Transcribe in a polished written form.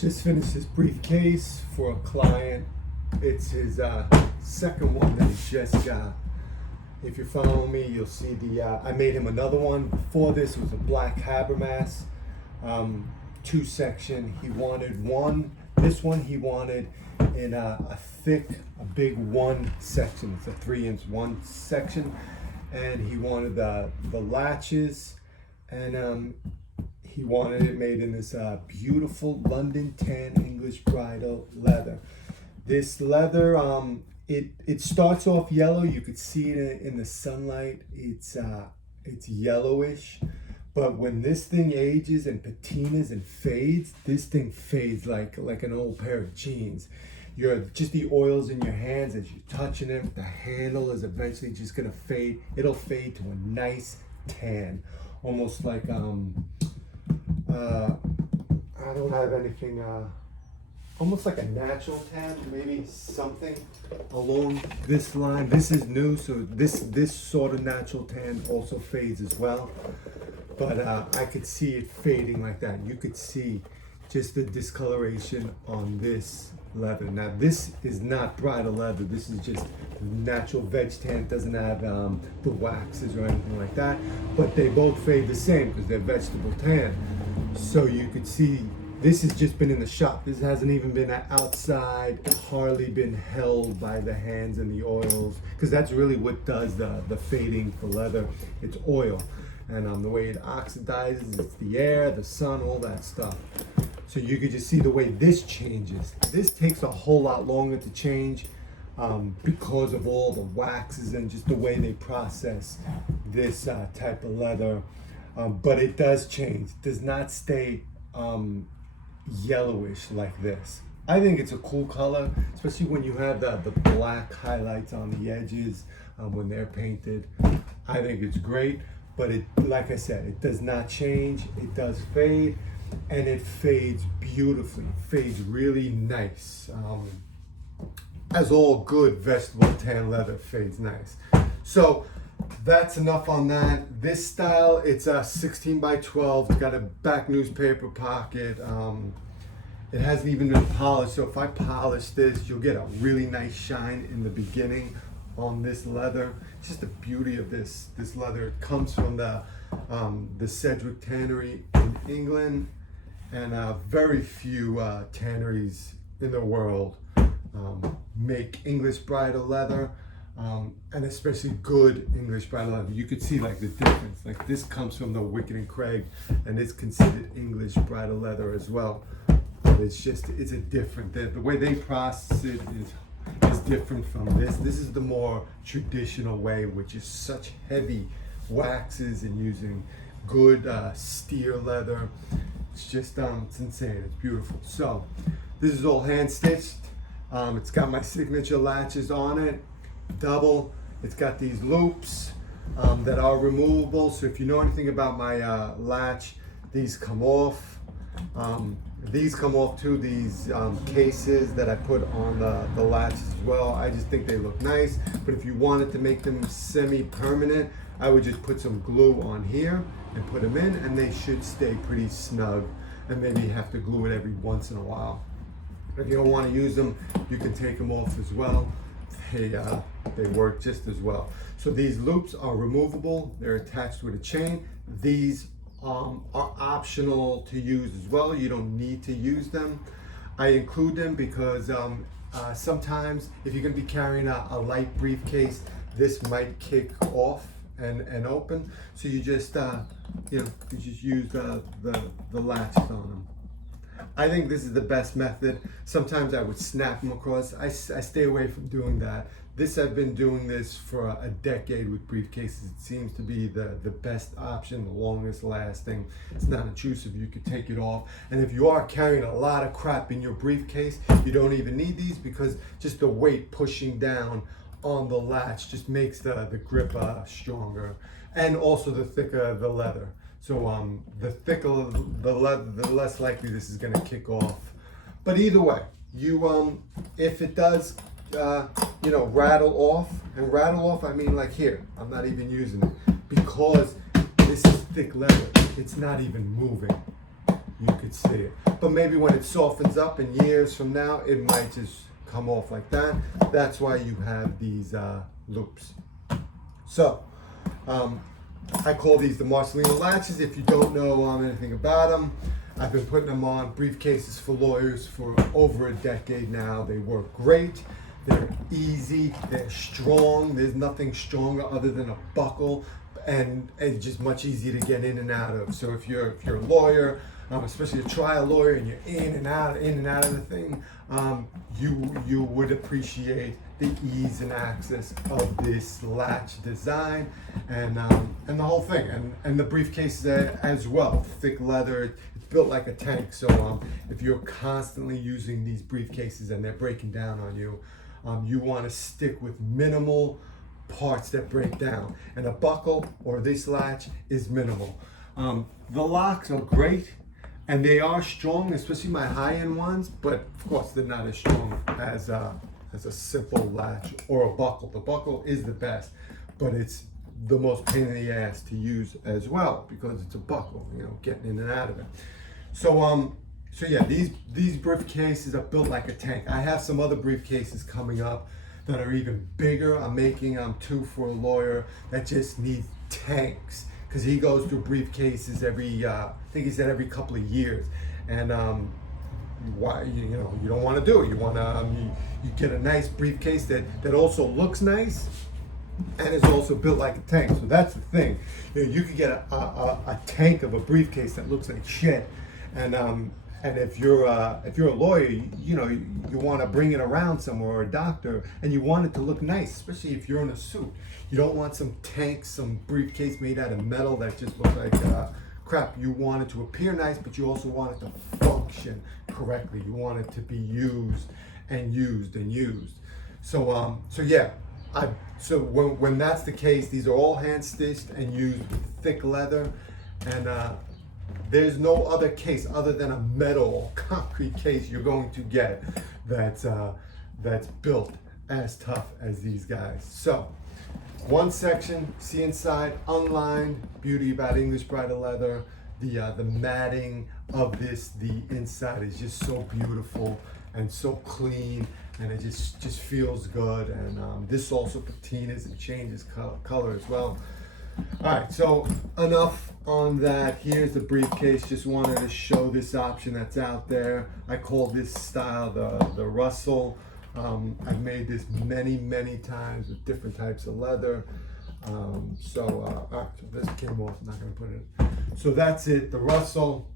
Just finished this briefcase for a client. It's his second one that he just got. If you're following me, you'll see I made him another one. Before this was a black Habermas, 2-section. He wanted one. This one he wanted in a big 1 section. It's a 3-inch 1 section, and he wanted the latches, and he wanted it made in this beautiful London tan English bridle leather. This leather, it starts off yellow. You could see it in the sunlight. It's yellowish, but when this thing ages and patinas and fades, this thing fades like an old pair of jeans. Just the oils in your hands as you're touching it. The handle is eventually just gonna fade. It'll fade to a nice tan, almost like I don't have anything. Almost like a natural tan, maybe something along this line. This is new, so this sort of natural tan also fades as well. But I could see it fading like that. You could see just the discoloration on this leather. Now this is not bridal leather. This is just natural veg tan. It doesn't have the waxes or anything like that. But they both fade the same because they're vegetable tan. So you could see this has just been in the shop. This hasn't even been outside, hardly been held by the hands and the oils, because that's really what does the fading for leather. It's oil. And the way it oxidizes, it's the air, the sun, all that stuff. So you could just see the way this changes. This takes a whole lot longer to change because of all the waxes and just the way they process this type of leather. But it does change. It does not stay yellowish like this. I think it's a cool color, especially when you have the black highlights on the edges when they're painted. I think it's great, but it, like I said, it does not change. It does fade, and it fades beautifully. It fades really nice. As all good vegetable tan leather fades nice. So that's enough on that. This style, it's a 16 by 12. It's got a back newspaper pocket. It hasn't even been polished, so if I polish this, you'll get a really nice shine in the beginning on this leather. It's just the beauty of this leather. It comes from the Sedgwick tannery in England, and very few tanneries in the world make English bridle leather. And especially good English bridle leather. You could see like the difference. Like this comes from the Wicked and Craig, and it's considered English bridle leather as well. But it's a different. The way they process it is different from this. This is the more traditional way, which is such heavy waxes and using good steer leather. It's just it's insane. It's beautiful. So this is all hand stitched. It's got my signature latches on it. Double. It's got these loops that are removable, so if you know anything about my latch, these come off. These come off too, these cases that I put on the latches as well. I just think they look nice, but if you wanted to make them semi-permanent, I would just put some glue on here and put them in, and they should stay pretty snug, and maybe you have to glue it every once in a while. If you don't want to use them, you can take them off as well. They work just as well. So these loops are removable. They're attached with a chain. These are optional to use as well. You don't need to use them. I include them because sometimes if you're going to be carrying a light briefcase, this might kick off and open. So you just you just use the latches on them. I think this is the best method. Sometimes I would snap them across. I stay away from doing that. I've been doing this for a decade with briefcases. It seems to be the best option, the longest lasting. It's not intrusive. You could take it off. And if you are carrying a lot of crap in your briefcase, you don't even need these, because just the weight pushing down on the latch just makes the grip stronger, and also the thicker the leather. So the thicker the leather, the less likely this is going to kick off. But either way, you if it does rattle off, and rattle off I mean like here, I'm not even using it because this is thick leather. It's not even moving. You could see it. But maybe when it softens up in years from now, it might just come off like that. That's why you have these loops. So I call these the Marcellino latches. If you don't know anything about them, I've been putting them on briefcases for lawyers for over a decade now. They work great. They're easy. They're strong. There's nothing stronger other than a buckle, and it's just much easier to get in and out of. So if you're a lawyer, especially a trial lawyer, and you're in and out of the thing, you would appreciate the ease and access of this latch design, and the whole thing, and the briefcase as well. Thick leather, it's built like a tank. So if you're constantly using these briefcases and they're breaking down on you, you want to stick with minimal parts that break down, and a buckle or this latch is minimal. The locks are great, and they are strong, especially my high-end ones, but of course they're not as strong as a simple latch or a buckle. The buckle is the best, but it's the most pain in the ass to use as well, because it's a buckle, getting in and out of it. So yeah, these briefcases are built like a tank. I have some other briefcases coming up that are even bigger. I'm making two for a lawyer that just needs tanks, because he goes through briefcases every, I think he said every couple of years, and why you don't want to do it. You want to you get a nice briefcase that also looks nice and is also built like a tank. So that's the thing. You could get a tank of a briefcase that looks like shit, and if you're a lawyer, you want to bring it around somewhere, or a doctor, and you want it to look nice, especially if you're in a suit. You don't want some tank, some briefcase made out of metal that just looks like crap. You want it to appear nice, but you also want it to function correctly. You want it to be used and used and used. So yeah, so when that's the case, these are all hand stitched and used with thick leather, and there's no other case other than a metal or concrete case you're going to get that's built as tough as these guys. So one section, see inside, unlined, beauty about English bridal leather. The matting of this, the inside is just so beautiful and so clean, and it just feels good. And this also patinas and changes color as well. All right, so enough on that. Here's the briefcase. Just wanted to show this option that's out there. I call this style the Russel. I've made this many times with different types of leather. All right, so this came off. I'm not going to put it in. So that's it, the Russel.